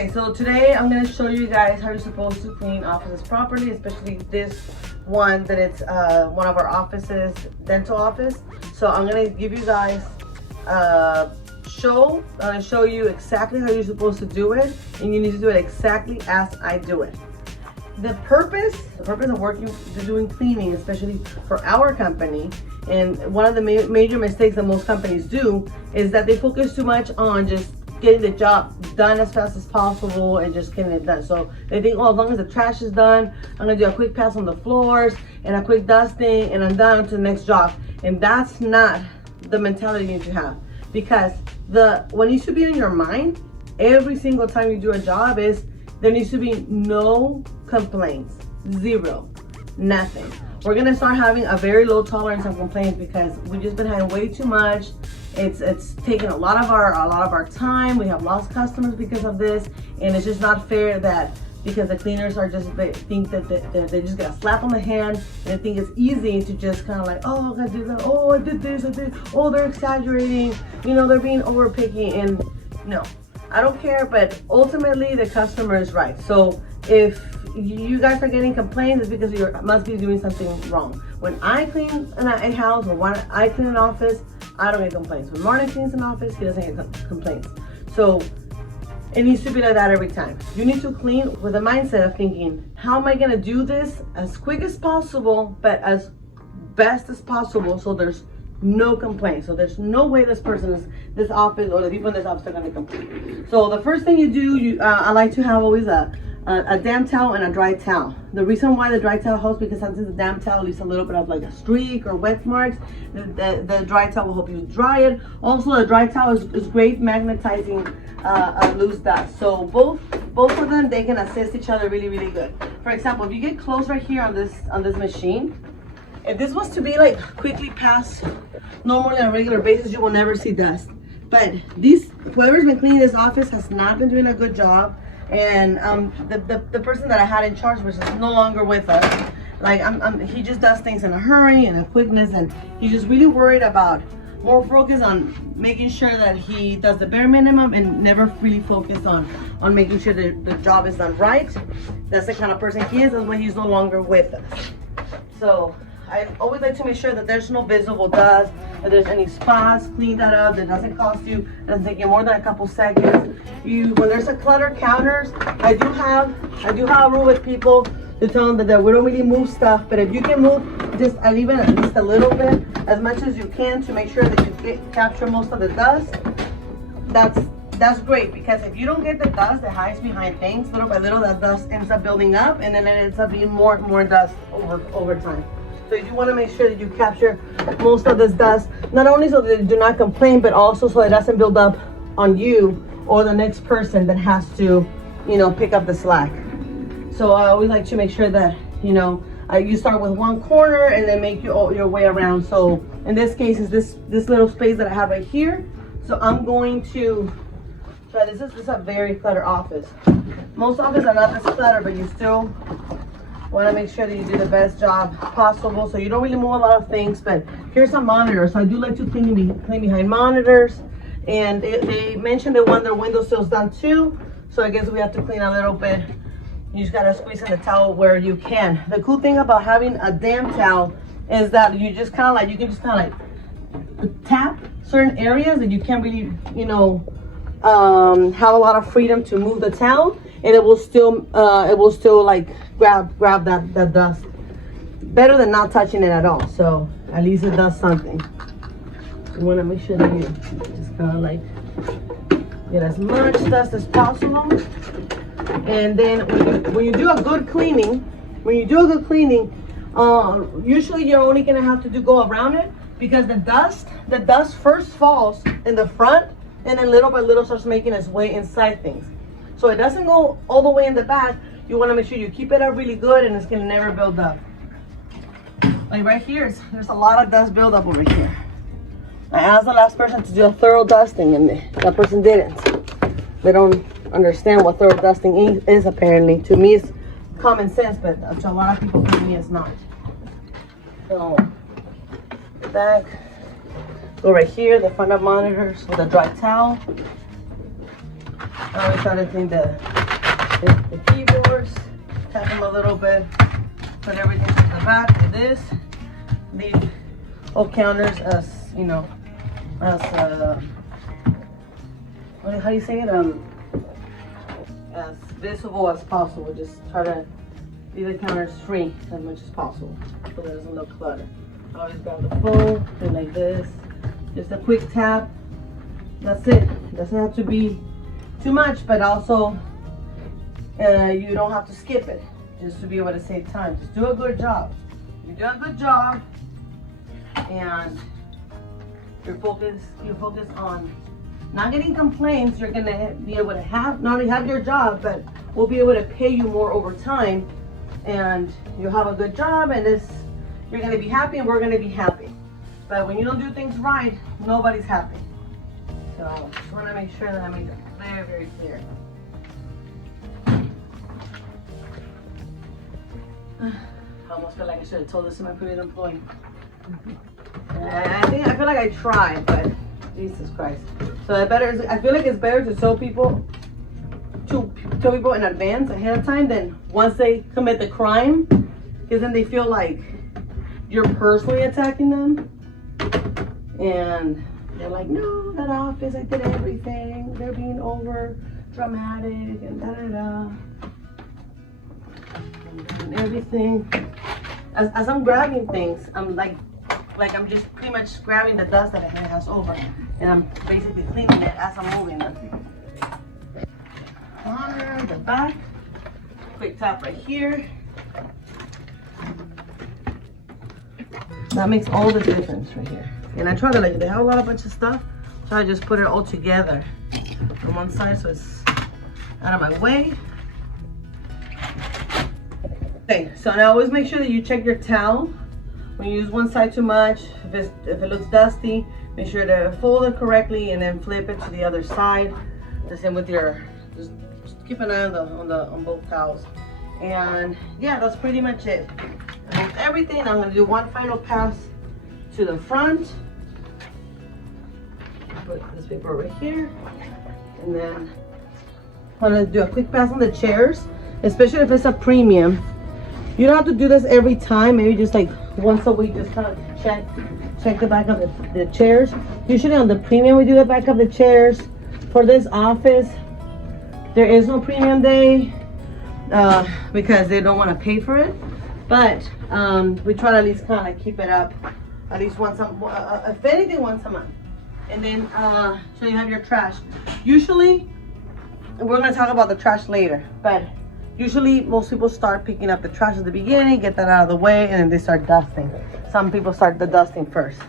Okay, so today I'm going to show you guys how you're supposed to clean offices properly, especially this one that it's one of our offices, dental office. So I'm going to give you guys I'm going to show you exactly how you're supposed to do it, and you need to do it exactly as I do it. The purpose of doing cleaning, especially for our company, and one of the major mistakes that most companies do is that they focus too much on just getting the job done as fast as possible and just getting it done. So they think, oh, as long as the trash is done, I'm gonna do a quick pass on the floors and a quick dusting and I'm done to the next job. And that's not the mentality you need to have, because what needs to be in your mind every single time you do a job is there needs to be no complaints, zero, nothing. We're gonna start having a very low tolerance of complaints because we've just been having way too much. It's taken a lot of our time. We have lost customers because of this, and it's just not fair that because the cleaners are just think that they just get a slap on the hand and they think it's easy to just kind of like, oh, I did that, oh, I did this, I did, oh, they're exaggerating, you know, they're being over picky. And no, I don't care, but ultimately the customer is right. So if you guys are getting complaints, it's because you must be doing something wrong. When I clean a house or when I clean an office, I don't get complaints. When Martin cleans an office, he doesn't get complaints. So it needs to be like that every time. You need to clean with a mindset of thinking, how am I gonna do this as quick as possible, but as best as possible, so there's no complaints. So there's no way this office or the people in this office are gonna complain. So the first thing you do, I like to have always a damp towel and a dry towel. The reason why the dry towel helps, because sometimes the damp towel leaves a little bit of like a streak or wet marks. The dry towel will help you dry it. Also, the dry towel is great magnetizing loose dust. So both of them, they can assist each other really, really good. For example, if you get close right here on this machine, if this was to be like quickly passed normally on a regular basis, you will never see dust. But whoever's been cleaning this office has not been doing a good job. And the person that I had in charge, which is no longer with us, like he just does things in a hurry and a quickness, and he's just really worried about more focus on making sure that he does the bare minimum and never really focus on making sure that the job is done right. That's the kind of person he is, and when he's no longer with us. So I always like to make sure that there's no visible dust, that there's any spots, clean that up. That doesn't cost you, doesn't take you more than a couple seconds. When there's a cluttered counters, I do have a rule with people to tell them that we don't really move stuff, but if you can move just even at least a little bit, as much as you can, to make sure that you capture most of the dust, that's great. Because if you don't get the dust that hides behind things, little by little that dust ends up building up, and then it ends up being more dust over time. So you want to make sure that you capture most of this dust, not only so that they do not complain, but also so it doesn't build up on you or the next person that has to, pick up the slack. So I always like to make sure that, you start with one corner and then make your way around. So in this case, is this little space that I have right here. So I'm going to try this. This is a very cluttered office. Most offices are not this cluttered, but you still want to make sure that you do the best job possible. So you don't really move a lot of things, but here's a monitor. So I do like to clean behind monitors. And they mentioned they want their windowsills done too. So I guess we have to clean a little bit. You just gotta squeeze in the towel where you can. The cool thing about having a damp towel is that you can just kind of like tap certain areas that you can't really, have a lot of freedom to move the towel, and it will still like grab that dust. Better than not touching it at all. So at least it does something. You want to make sure that you just kind of like get as much dust as possible. And then when you do a good cleaning, usually you're only gonna have to go around it, because the dust first falls in the front, and then little by little starts making its way inside things. So it doesn't go all the way in the back. You want to make sure you keep it up really good, and it's gonna never build up. Like right here, there's a lot of dust buildup over here. I asked the last person to do a thorough dusting, and that person didn't. They don't understand what thorough dusting is, apparently. To me, it's common sense, but to a lot of people, to me, it's not. So, back, go right here, the front of monitors with a dry towel. I always try to clean the keyboards, tap them a little bit, put everything to the back of this. Leave all counters as, you know, as, how do you say it? As visible as possible. Just try to leave the counters free as much as possible so that it doesn't look cluttered. I always grab the phone, do it like this. Just a quick tap. That's it. It doesn't have to be too much, but also you don't have to skip it just to be able to save time. Just do a good job. You do a good job, and you're focused on not getting complaints. You're gonna be able to have not only have your job, but we'll be able to pay you more over time, and you'll have a good job, and you're gonna be happy, and we're gonna be happy. But when you don't do things right, nobody's happy. So I just want to make sure that I make it very, very clear. I almost feel like I should have told this to my previous employee. I feel like I tried, but Jesus Christ. So I feel like it's better to tell people in advance, ahead of time, than once they commit the crime, because then they feel like you're personally attacking them, and they're like, no, that office, I did everything. They're being over dramatic and da-da-da. And everything. As I'm grabbing things, I'm like I'm just pretty much grabbing the dust that it has over, and I'm basically cleaning it as I'm moving them. Corner, the back, quick tap right here. That makes all the difference right here. And I try to, like, they have a bunch of stuff, so I just put it all together on one side so it's out of my way. Okay, so now always make sure that you check your towel. When you use one side too much, if it looks dusty, make sure to fold it correctly and then flip it to the other side. The same with your, just keep an eye on both towels. And yeah, that's pretty much it. With everything, I'm gonna do one final pass to the front. Put this paper over here, and then I'm gonna do a quick pass on the chairs, especially if it's a premium. You don't have to do this every time. Maybe just like once a week, just kind of check the back of the chairs. Usually on the premium, we do the back of the chairs. For this office, there is no premium day because they don't want to pay for it. But we try to at least kind of keep it up at least once if anything, once a month. And then so you have your trash. Usually, we're gonna talk about the trash later, but usually most people start picking up the trash at the beginning, get that out of the way, and then they start dusting. Some people start the dusting first.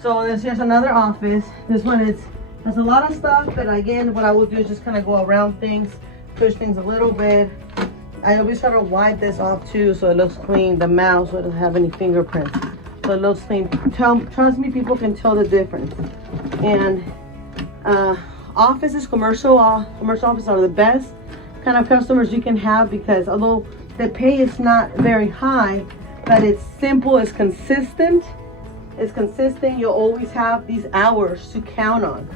So here's another office. This one has a lot of stuff, but again, what I will do is just kind of go around things, push things a little bit. I always try to wipe this off too, so it looks clean. The mouse, so it doesn't have any fingerprints. So it looks clean. Trust me, people can tell the difference. And offices, commercial offices are the best kind of customers you can have, because although the pay is not very high, but it's simple, it's consistent. You'll always have these hours to count on.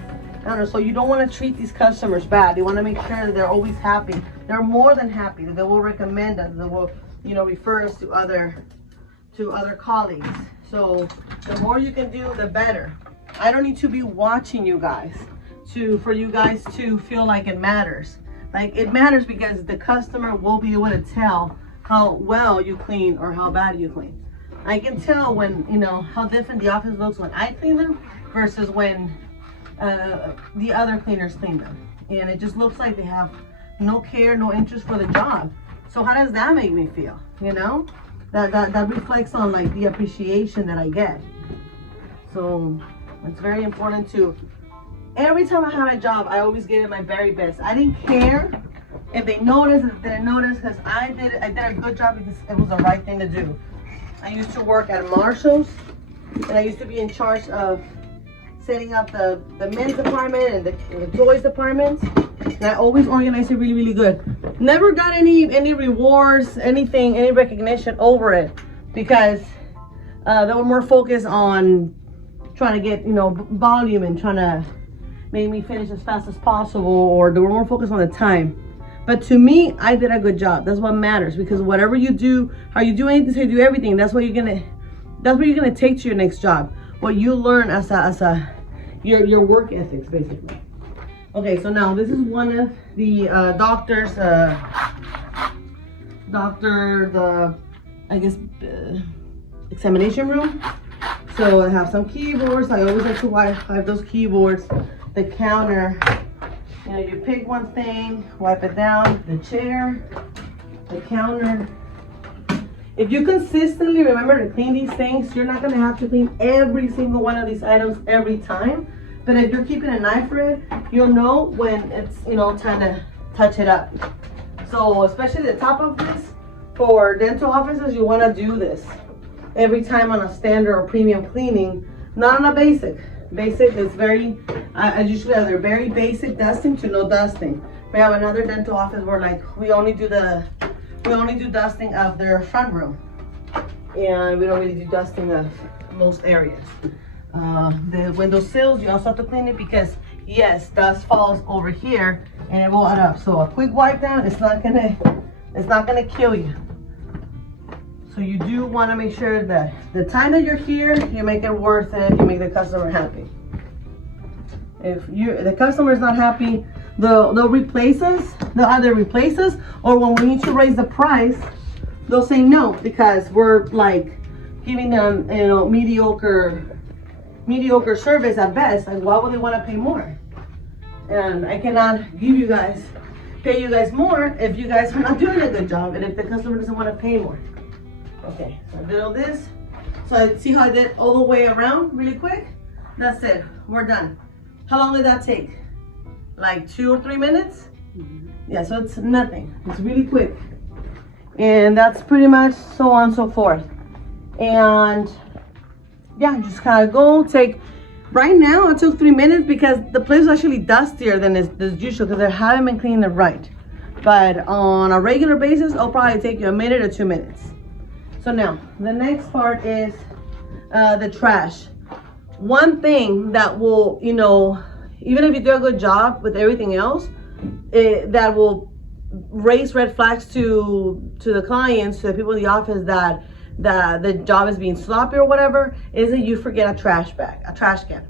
So you don't want to treat these customers bad. You want to make sure that they're always happy. They're more than happy. That they will recommend us. They will, refer us to other colleagues. So the more you can do, the better. I don't need to be watching you guys for you guys to feel like it matters. Like, it matters because the customer will be able to tell how well you clean or how bad you clean. I can tell when, how different the office looks when I clean them versus when the other cleaners clean them. And it just looks like they have no care, no interest for the job. So how does that make me feel? That reflects on like the appreciation that I get. So it's very important to, every time I have a job, I always give it my very best. I didn't care if they noticed, if they didn't notice, because I did a good job because it was the right thing to do. I used to work at Marshall's, and I used to be in charge of setting up the men's department and the toys departments. And I always organized it really, really good. Never got any rewards, anything, any recognition over it, because they were more focused on trying to get, volume and trying to make me finish as fast as possible, or they were more focused on the time. But to me, I did a good job. That's what matters, because whatever you do, how you do anything, so you do everything. That's what you're gonna take to your next job. What you learn as your work ethics, basically. Okay, so now this is one of the doctor's examination room. So I have some keyboards. I always like to wipe those keyboards. The counter, you know, you pick one thing, wipe it down. The chair, the counter. If you consistently remember to clean these things, you're not gonna have to clean every single one of these items every time. But if you're keeping an eye for it, you'll know when it's, you know, time to touch it up. So especially the top of this, for dental offices, you wanna do this every time on a standard or premium cleaning, not on a basic. Basic is very, I usually have their very basic dusting to no dusting. We have another dental office where like we only do dusting of their front room, and we don't really do dusting of most areas. The window sills, you also have to clean it, because yes, dust falls over here and it will add up. So a quick wipe down, it's not gonna kill you. So you do want to make sure that the time that you're here, you make it worth it, you make the customer happy. If the customer is not happy, they'll either replace us, or when we need to raise the price, they'll say no, because we're like giving them, you know, mediocre service at best. Like, why would they want to pay more? And I cannot pay you guys more if you guys are not doing a good job, and if the customer doesn't want to pay more. Okay, so I did all this. So I see how I did all the way around really quick. That's it, we're done. How long did that take? Like 2 or 3 minutes? Yeah, so it's nothing, it's really quick. And that's pretty much so on and so forth. And yeah, just kind of go take, right now it took 3 minutes because the place is actually dustier than is usual, because they haven't been cleaning it right. But on a regular basis, it'll probably take you 1 minute or 2 minutes. So now, the next part is the trash. One thing that will, you know, even if you do a good job with everything else, that will raise red flags to the clients, to the people in the office, that the job is being sloppy or whatever, is that you forget a trash can.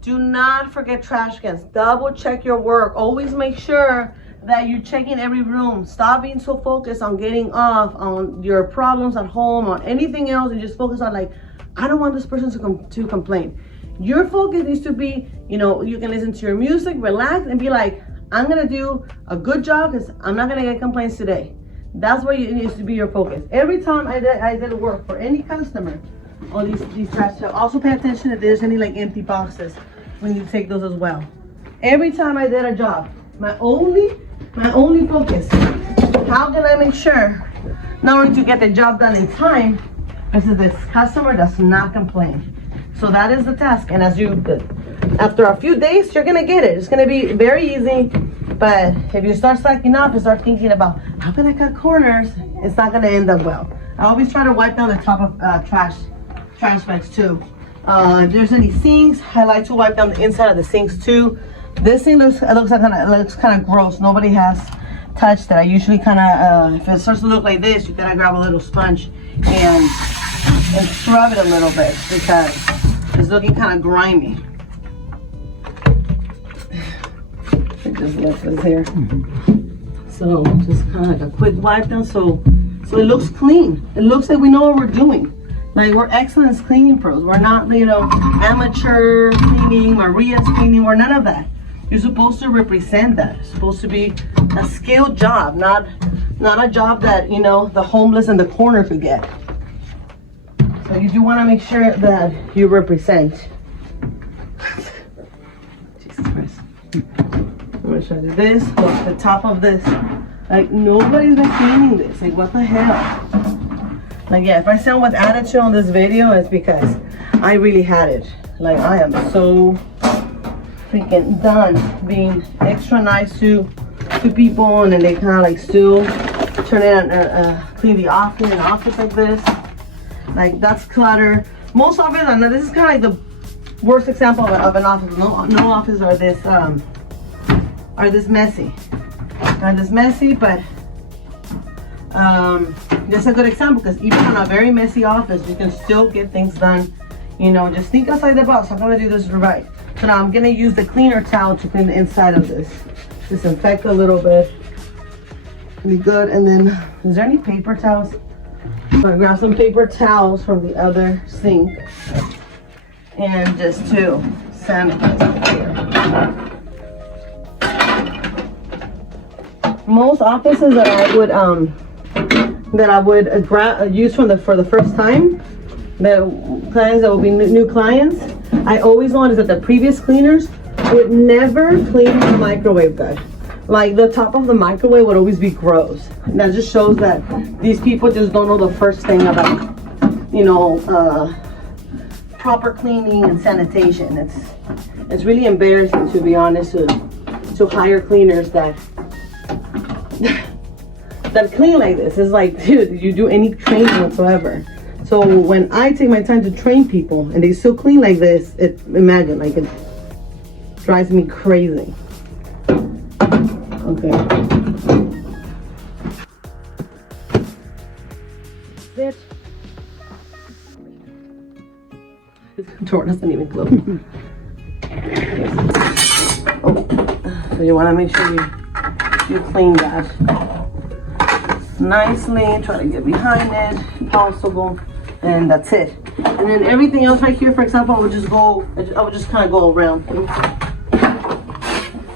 Do not forget trash cans. Double check your work. Always make sure that you're checking every room. Stop being so focused on getting off on your problems at home, on anything else, and just focus on, like, I don't want this person to complain. Your focus needs to be, you know, you can listen to your music, relax, and be like, I'm gonna do a good job because I'm not gonna get complaints today. That's what it needs to be your focus. Every time I did work for any customer, all these trash, also pay attention if there's any like empty boxes. We need to take those as well. Every time I did a job, my only focus, how can I make sure not only to get the job done in time, but so this customer does not complain. So that is the task. And after a few days, you're gonna get it. It's gonna be very easy. But if you start slacking up and start thinking about how can I cut corners, it's not gonna end up well. I always try to wipe down the top of trash bags too. If there's any sinks, I like to wipe down the inside of the sinks too. This thing looks kind of gross. Nobody has touched it. I usually kind of, if it starts to look like this, you gotta grab a little sponge and scrub it a little bit, because it's looking kind of grimy. I just left this here. So just kind of like a quick wipe down, so it looks clean. It looks like we know what we're doing. Like, we're Excellence Cleaning Pros. We're not, you know, amateur cleaning, Maria's cleaning. We're none of that. You're supposed to represent that. It's supposed to be a skilled job, not a job that, you know, the homeless in the corner could get. So you do want to make sure that you represent. Jesus Christ. I'm going to show you this. Look, the top of this. Like, nobody's been cleaning this. Like, what the hell? Like, yeah, if I sound with attitude on this video, it's because I really had it. Like, I am so freaking done being extra nice to people, and then they kind of like still turn in and clean the office in an office like this. Like, that's clutter. Most offices, I know this is kind of like worst example of an office. No offices are this messy. But that's a good example, because even on a very messy office, you can still get things done. You know, just think outside the box. I'm gonna do this right. So now I'm gonna use the cleaner towel to clean the inside of this. Disinfect a little bit. Be good. And then, is there any paper towels? I'm gonna grab some paper towels from the other sink and just to sanitize it here. Most offices that I would use for the first time, the clients that will be new clients, I always noticed that the previous cleaners would never clean the microwave good. Like the top of the microwave would always be gross. And that just shows that these people just don't know the first thing about, you know, proper cleaning and sanitation. It's really embarrassing, to be honest, to hire cleaners that clean like this. It's like, dude, did you do any training whatsoever? So when I take my time to train people and they still clean like this, imagine, like, it drives me crazy. Okay. Bitch. The door doesn't even close. Oh. So you want to make sure you clean that nicely. Try to get behind it, possible, and that's it. And then everything else right here, for example, I would just kind of go around.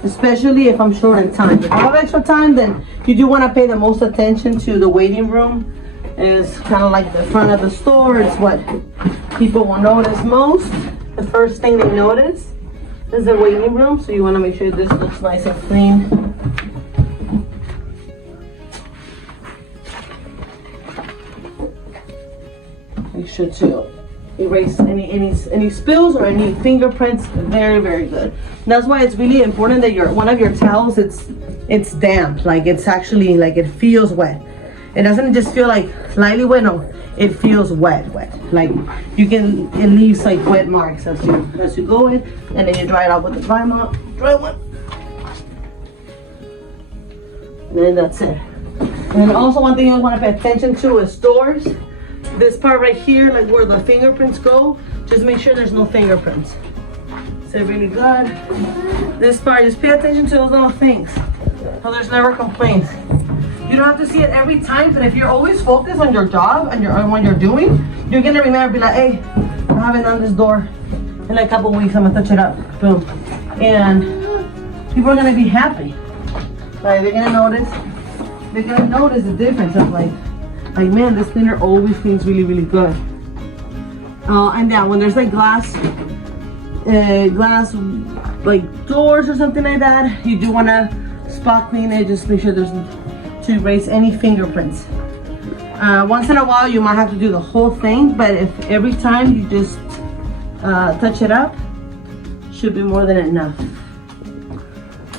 Especially if I'm short on time. If I have extra time, then you do want to pay the most attention to the waiting room. It's kind of like the front of the store. It's what people will notice most. The first thing they notice is the waiting room. So you want to make sure this looks nice and clean. Make sure to erase any spills or any fingerprints. Very, very good. That's why it's really important that one of your towels, it's damp, like it's actually, like, it feels wet. It doesn't just feel like slightly wet. No, it feels wet. Like it leaves like wet marks as you go in, and then you dry it out with the dry one. And then that's it. And then also one thing you want to pay attention to is doors. This part right here, like where the fingerprints go, just make sure there's no fingerprints. So really good. This part, just pay attention to those little things, so there's never complaints. You don't have to see it every time, but if you're always focused on your job and on what you're doing, you're gonna remember, be like, hey, I haven't done this door in like a couple weeks, I'm gonna touch it up. Boom. And people are gonna be happy. Like, they're gonna notice the difference of like, man, this cleaner always cleans really, really good. And yeah, when there's like glass like doors or something like that, you do want to spot clean it. Just make sure to erase any fingerprints. Once in a while, you might have to do the whole thing, but if every time you just touch it up, should be more than enough.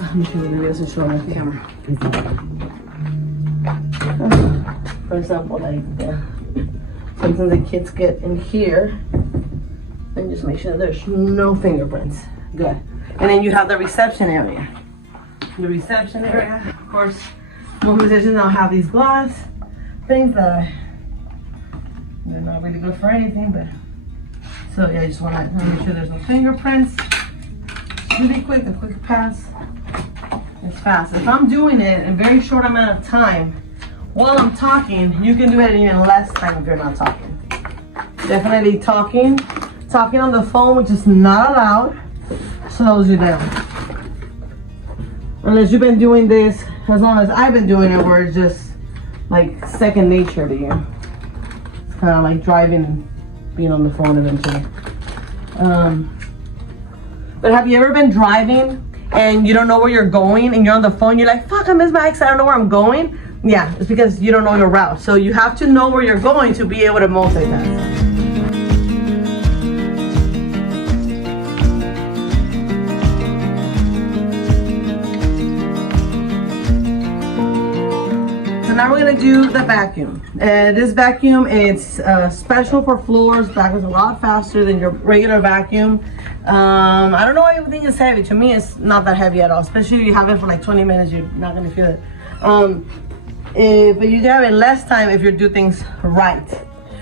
Let me show you the videos and show on the camera. For example, like sometimes the kids get in here, and just make sure there's no fingerprints. Good. And then you have the reception area. The reception area, of course, most musicians now have these glass things that they're not really good for anything, but so yeah, I just want to make sure there's no fingerprints. Really quick, a quick pass. It's fast. If I'm doing it in a very short amount of time, while I'm talking, you can do it in even less time if you're not talking. Definitely talking on the phone, which is not allowed, slows you down. Unless you've been doing this as long as I've been doing it, where it's just like second nature to you. It's kind of like driving and being on the phone eventually. But have you ever been driving and you don't know where you're going and you're on the phone, you're like, fuck, I missed my exit, I don't know where I'm going? Yeah, it's because you don't know your route. So you have to know where you're going to be able to multitask. So now now we're gonna do the vacuum. And this vacuum, it's special for floors. Vacuums a lot faster than your regular vacuum. I don't know why you think it's heavy. To me, it's not that heavy at all. Especially if you have it for like 20 minutes, you're not gonna feel it. But you can have it less time if you do things right.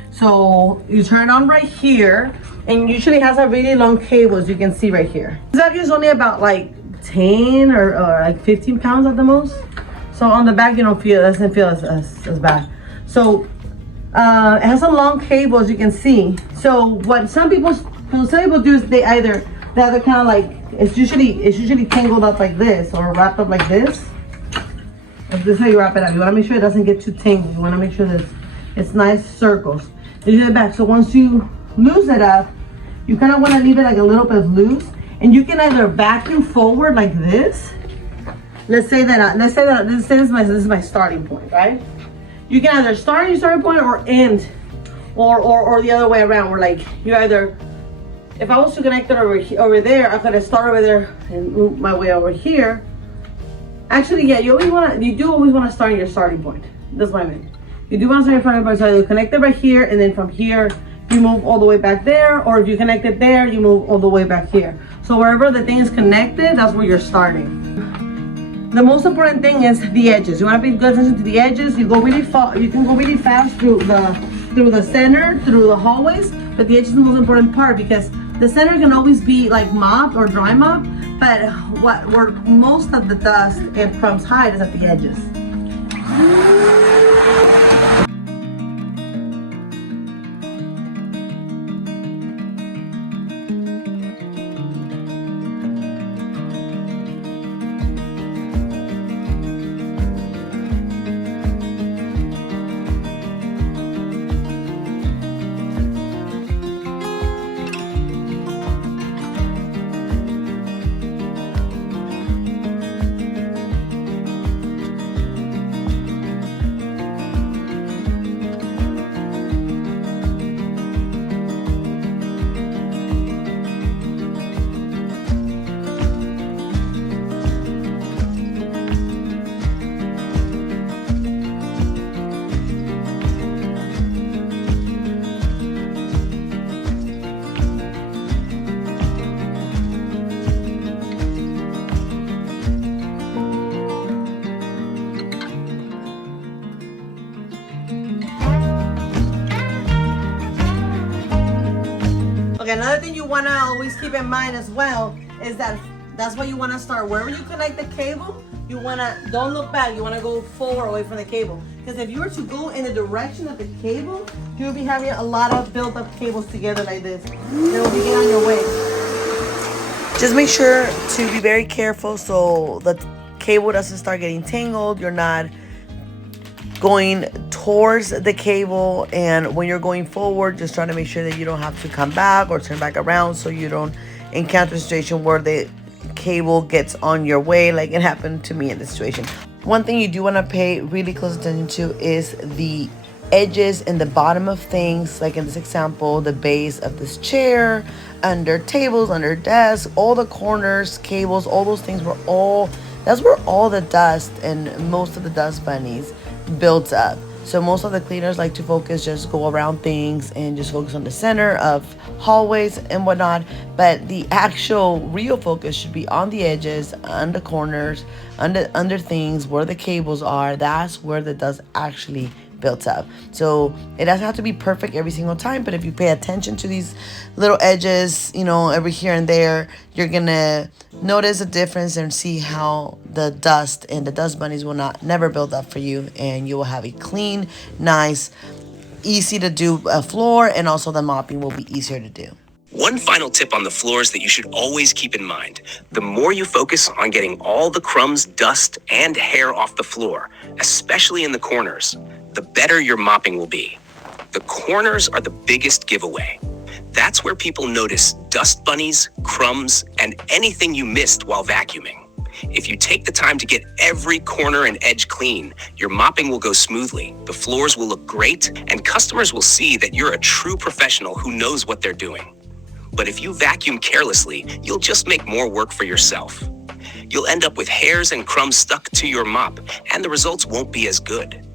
So you turn on right here, and usually has a really long cable, as you can see right here. This vacuum is only about like 10 or like 15 pounds at the most. So on the back, you don't feel, it doesn't feel as bad. So it has a long cable, as you can see. So what some people do is they either kind of like, it's usually tangled up like this or wrapped up like this. This is how you wrap it up. You want to make sure it doesn't get too tangled. You want to make sure that it's nice circles. You do the back. So once you loose it up, you kind of want to leave it like a little bit loose, and you can either vacuum forward like this. Let's say this is my starting point, right? You can either start your starting point or end, or the other way around. Where like you either, if I was to connect it over there, I could start over there and move my way over here. Actually, yeah, you do always want to start in your starting point. That's what I mean. You do want to start your starting point, so you connect it right here, and then from here you move all the way back there, or if you connect it there, you move all the way back here. So wherever the thing is connected, that's where you're starting. The most important thing is the edges. You want to pay good attention to the edges. You go really far. You can go really fast through the center, through the hallways, but the edge is the most important part, because the center can always be like mopped or dry mopped, but where most of the dust and crumbs hide is at the edges. Okay, another thing you want to always keep in mind as well is that's why you want to start. Wherever you connect the cable, you want to, don't look back. You want to go forward away from the cable. Because if you were to go in the direction of the cable, you'll be having a lot of built up cables together like this. They'll be on your way. Just make sure to be very careful so the cable doesn't start getting tangled. You're not going towards the cable, and when you're going forward, just trying to make sure that you don't have to come back or turn back around, so you don't encounter a situation where the cable gets on your way, like it happened to me in this situation. One thing you do want to pay really close attention to is the edges and the bottom of things, like in this example, the base of this chair, under tables, under desks, all the corners, cables, all those things were all, that's where all the dust and most of the dust bunnies built up. So most of the cleaners like to just go around things and just focus on the center of hallways and whatnot. But the actual real focus should be on the edges, on the corners, under things where the cables are. That's where the dust actually built up. So it doesn't have to be perfect every single time, but if you pay attention to these little edges, you know, every here and there, you're gonna notice a difference and see how the dust and the dust bunnies will never build up for you, and you will have a clean, nice, easy to do floor, and also the mopping will be easier to do. One final tip on the floors that you should always keep in mind: the more you focus on getting all the crumbs, dust, and hair off the floor, especially in the corners, the better your mopping will be. The corners are the biggest giveaway. That's where people notice dust bunnies, crumbs, and anything you missed while vacuuming. If you take the time to get every corner and edge clean, your mopping will go smoothly, the floors will look great, and customers will see that you're a true professional who knows what they're doing. But if you vacuum carelessly, you'll just make more work for yourself. You'll end up with hairs and crumbs stuck to your mop, and the results won't be as good.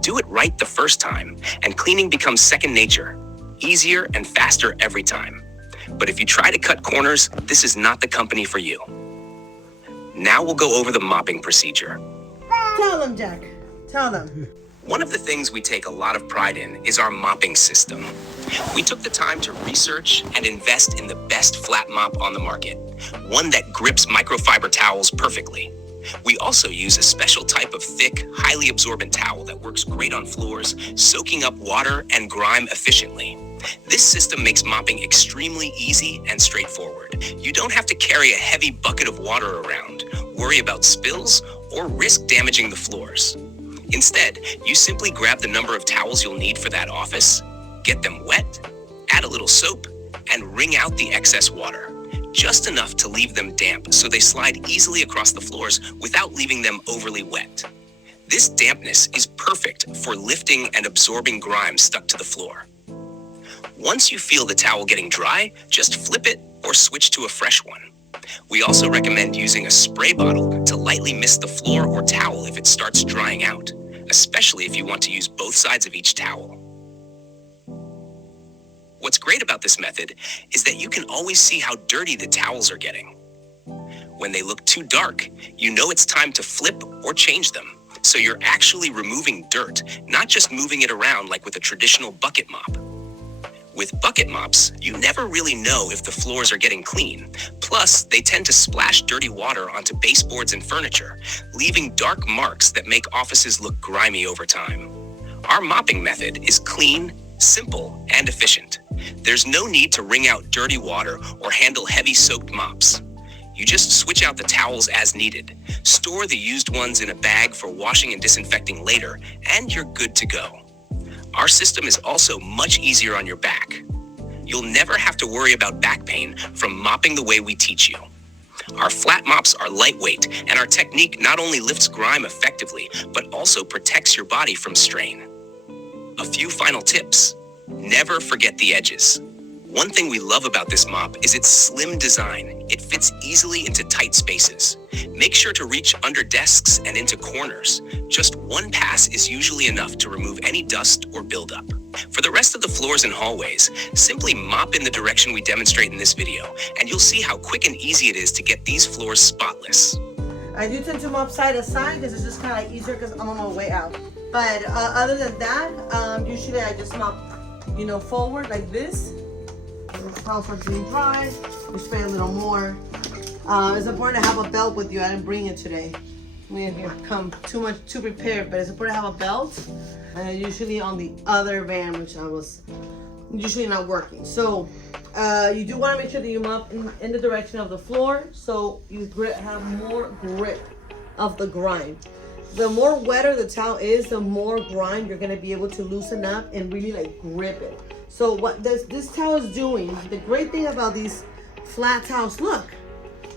Do it right the first time, and cleaning becomes second nature, easier and faster every time. But if you try to cut corners, this is not the company for you. Now we'll go over the mopping procedure. Tell them, Jack. Tell them. One of the things we take a lot of pride in is our mopping system. We took the time to research and invest in the best flat mop on the market, one that grips microfiber towels perfectly. We also use a special type of thick, highly absorbent towel that works great on floors, soaking up water and grime efficiently. This system makes mopping extremely easy and straightforward. You don't have to carry a heavy bucket of water around, worry about spills, or risk damaging the floors. Instead, you simply grab the number of towels you'll need for that office, get them wet, add a little soap, and wring out the excess water. Just enough to leave them damp so they slide easily across the floors without leaving them overly wet. This dampness is perfect for lifting and absorbing grime stuck to the floor. Once you feel the towel getting dry, just flip it or switch to a fresh one. We also recommend using a spray bottle to lightly mist the floor or towel if it starts drying out, especially if you want to use both sides of each towel. What's great about this method is that you can always see how dirty the towels are getting. When they look too dark, you know it's time to flip or change them. So you're actually removing dirt, not just moving it around like with a traditional bucket mop. With bucket mops, you never really know if the floors are getting clean. Plus, they tend to splash dirty water onto baseboards and furniture, leaving dark marks that make offices look grimy over time. Our mopping method is clean, simple, and efficient. There's no need to wring out dirty water or handle heavy soaked mops. You just switch out the towels as needed, store the used ones in a bag for washing and disinfecting later, and you're good to go. Our system is also much easier on your back. You'll never have to worry about back pain from mopping the way we teach you. Our flat mops are lightweight, and our technique not only lifts grime effectively, but also protects your body from strain. A few final tips. Never forget the edges. One thing we love about this mop is its slim design. It fits easily into tight spaces. Make sure to reach under desks and into corners. Just one pass is usually enough to remove any dust or buildup. For the rest of the floors and hallways, simply mop in the direction we demonstrate in this video, and you'll see how quick and easy it is to get these floors spotless. I do tend to mop side to side because it's just kind of like easier because I'm on my way out. But other than that, usually I just mop, forward like this. The towels are getting dry. We spray a little more. It's important to have a belt with you. I didn't bring it today. We didn't come too prepared, but it's important to have a belt. Usually on the other van, which I was usually not working. So you do want to make sure that you mop in the direction of the floor so you have more grip of the grime. The more wetter the towel is, the more grime you're going to be able to loosen up and really grip it. So what this towel is doing, the great thing about these flat towels, look,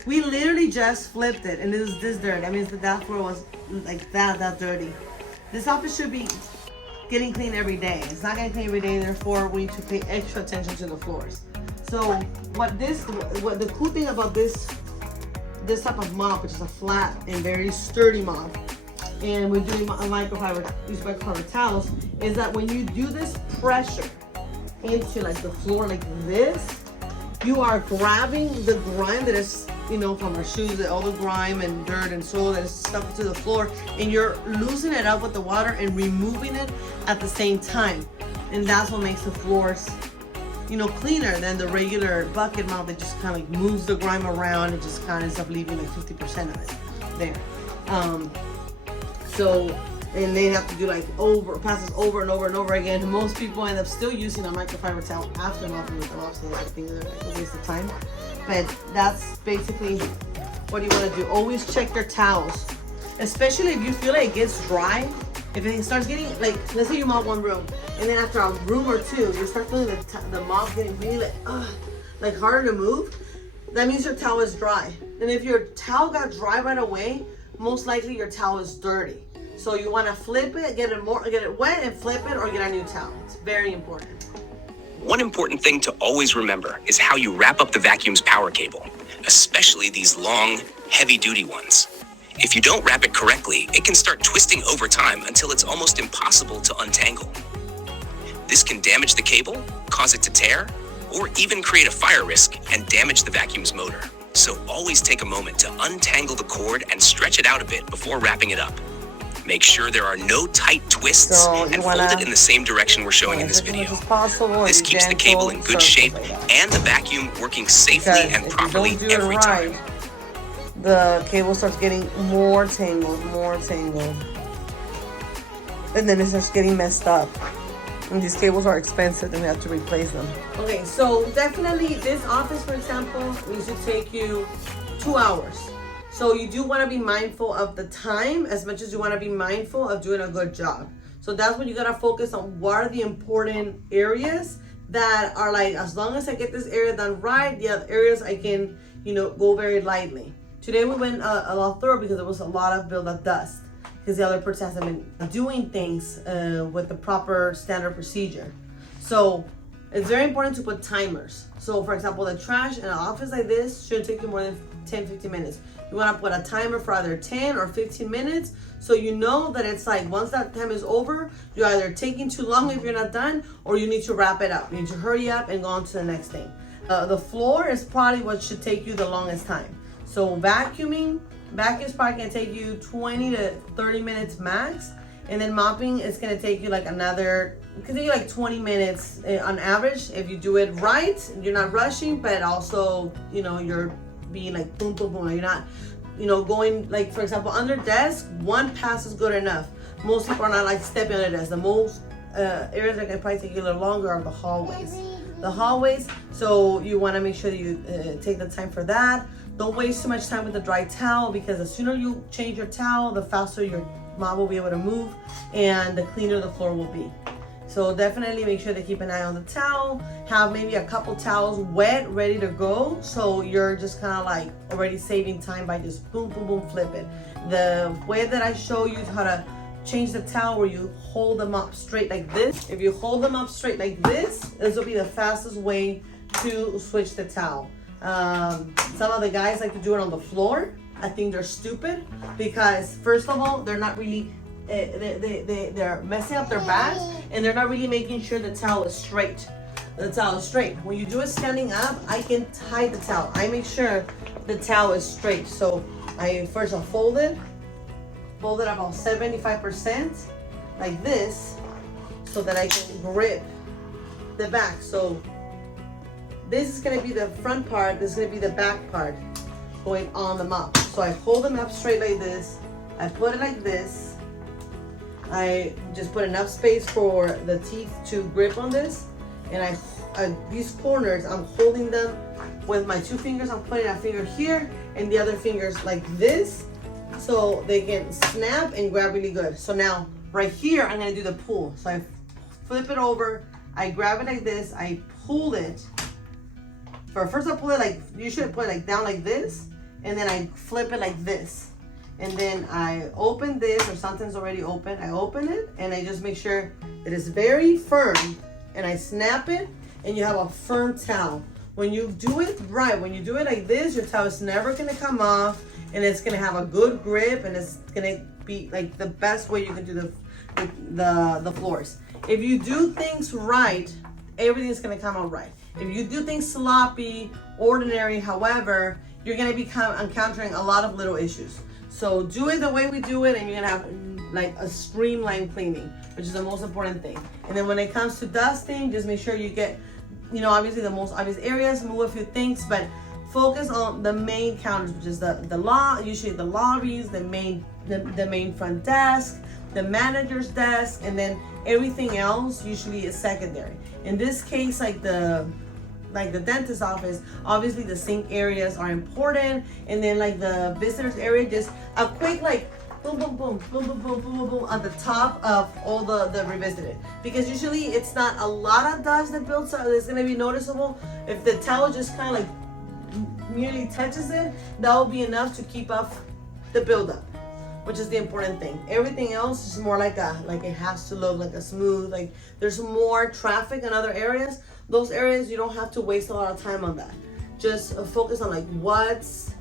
we literally just flipped it and it was this dirty. I mean, that floor was like that dirty. This office should be getting clean every day. It's not getting clean every day, therefore we need to pay extra attention to the floors. So what the cool thing about this type of mop, which is a flat and very sturdy mop, and we're doing microfiber towels, is that when you do this pressure into the floor like this, you are grabbing the grime that is, from our shoes, all the grime and dirt and soil that is stuck to the floor, and you're loosening it up with the water and removing it at the same time. And that's what makes the floors, cleaner than the regular bucket mop that just kind of moves the grime around and just kind of ends up leaving 50% of it there. And they have to do passes over and over and over again. And most people end up still using a microfiber towel after mopping with the mop stand. I think they're a waste of time. But that's basically what you want to do. Always check your towels, especially if you feel like it gets dry. If it starts getting let's say you mop one room, and then after a room or two, you start feeling the mop getting really harder to move. That means your towel is dry. And if your towel got dry right away, most likely your towel is dirty. So you want to flip it, get it wet and flip it, or get a new towel. It's very important. One important thing to always remember is how you wrap up the vacuum's power cable, especially these long, heavy-duty ones. If you don't wrap it correctly, it can start twisting over time until it's almost impossible to untangle. This can damage the cable, cause it to tear, or even create a fire risk and damage the vacuum's motor. So always take a moment to untangle the cord and stretch it out a bit before wrapping it up. Make sure there are no tight twists and fold it in the same direction we're showing in this video. This keeps the cable in good shape and the vacuum working safely and properly every time. The cable starts getting more tangled, and then it starts getting messed up. And these cables are expensive and we have to replace them. Okay, so definitely this office, for example, needs to take you 2 hours. So you do want to be mindful of the time as much as you want to be mindful of doing a good job. So that's when you got to focus on what are the important areas that are like, as long as I get this area done right, the other areas I can, go very lightly. Today we went a lot thorough because there was a lot of build-up dust because the other person hasn't been doing things with the proper standard procedure. So it's very important to put timers. So for example, the trash in an office like this shouldn't take you more than 10-15 minutes. You want to put a timer for either 10 or 15 minutes so you know that it's like once that time is over, you're either taking too long if you're not done or you need to wrap it up. You need to hurry up and go on to the next thing. The floor is probably what should take you the longest time. So vacuum's probably going to take you 20 to 30 minutes max. And then mopping is going to take you like it could take you like 20 minutes on average. If you do it right, you're not rushing, but also, you're being like boom, boom, boom. You're not, going like, for example, under desk, one pass is good enough. Most people are not like stepping under desk. The most areas that can probably take you a little longer are the hallways. So you want to make sure that you take the time for that. Don't waste too much time with the dry towel because the sooner you change your towel, the faster your mop will be able to move and the cleaner the floor will be. So definitely make sure to keep an eye on the towel. Have maybe a couple towels wet, ready to go. So you're just kind of like already saving time by just boom, boom, boom, flip it. The way that I show you how to change the towel where you hold them up straight like this. If you hold them up straight like this will be the fastest way to switch the towel. Some of the guys like to do it on the floor. I think they're stupid because first of all, they're not really they're messing up their backs and they're not really making sure the towel is straight. When you do it standing up, I can tie the towel. I make sure the towel is straight. So I'll fold it about 75% like this so that I can grip the back. So this is going to be the front part, this is going to be the back part going on the mop. So I hold them up straight like this, I put it like this, I just put enough space for the teeth to grip on this, and these corners, I'm holding them with my 2 fingers. I'm putting a finger here and the other fingers like this so they can snap and grab really good. So now right here, I'm going to do the pull. So I flip it over, I grab it like this, I pull it. First I pull it like, you should put it like down like this, and then I flip it like this. And then I open this, or something's already open. I open it and I just make sure that it's very firm and I snap it and you have a firm towel. When you do it right, when you do it like this, your towel is never gonna come off and it's gonna have a good grip and it's gonna be like the best way you can do the floors. If you do things right, everything's gonna come out right. If you do things sloppy, ordinary, however, you're gonna be encountering a lot of little issues. So do it the way we do it and you're gonna have like a streamlined cleaning, which is the most important thing. And then when it comes to dusting, just make sure you get, obviously the most obvious areas, move a few things, but focus on the main counters, which is usually the lobbies, the main front desk, the manager's desk, and then everything else usually is secondary. In this case, like the dentist office, obviously the sink areas are important, and then like the visitors area, just a quick like boom, boom, boom, boom, boom, boom, boom, boom on the top of all the revisited, because usually it's not a lot of dust that builds up. It's gonna be noticeable. If the towel just kind of like merely touches it, that will be enough to keep up the buildup, which is the important thing. Everything else is more like it has to look like a smooth, like there's more traffic in other areas. Those areas you don't have to waste a lot of time on that. Just focus on like what's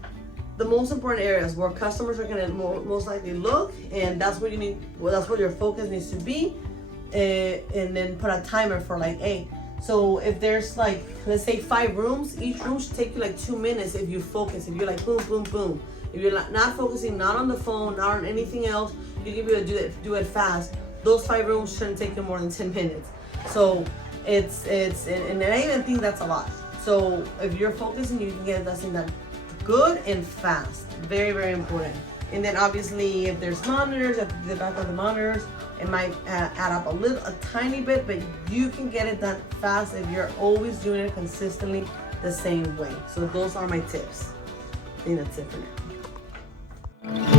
the most important areas where customers are gonna most likely look, and that's where you need, well, that's where your focus needs to be. And then put a timer for like, hey, so if there's like, let's say 5 rooms, each room should take you like 2 minutes if you focus. If you're like boom, boom, boom. If you're not focusing, not on the phone, not on anything else, you can be able to do it fast. Those 5 rooms shouldn't take you more than 10 minutes. So and I even think that's a lot. So if you're focusing, you can get that done good and fast. Very, very important. And then obviously if there's monitors at the back of the monitors, it might add up a tiny bit, but you can get it done fast if you're always doing it consistently the same way. So those are my tips. I think that's it for now.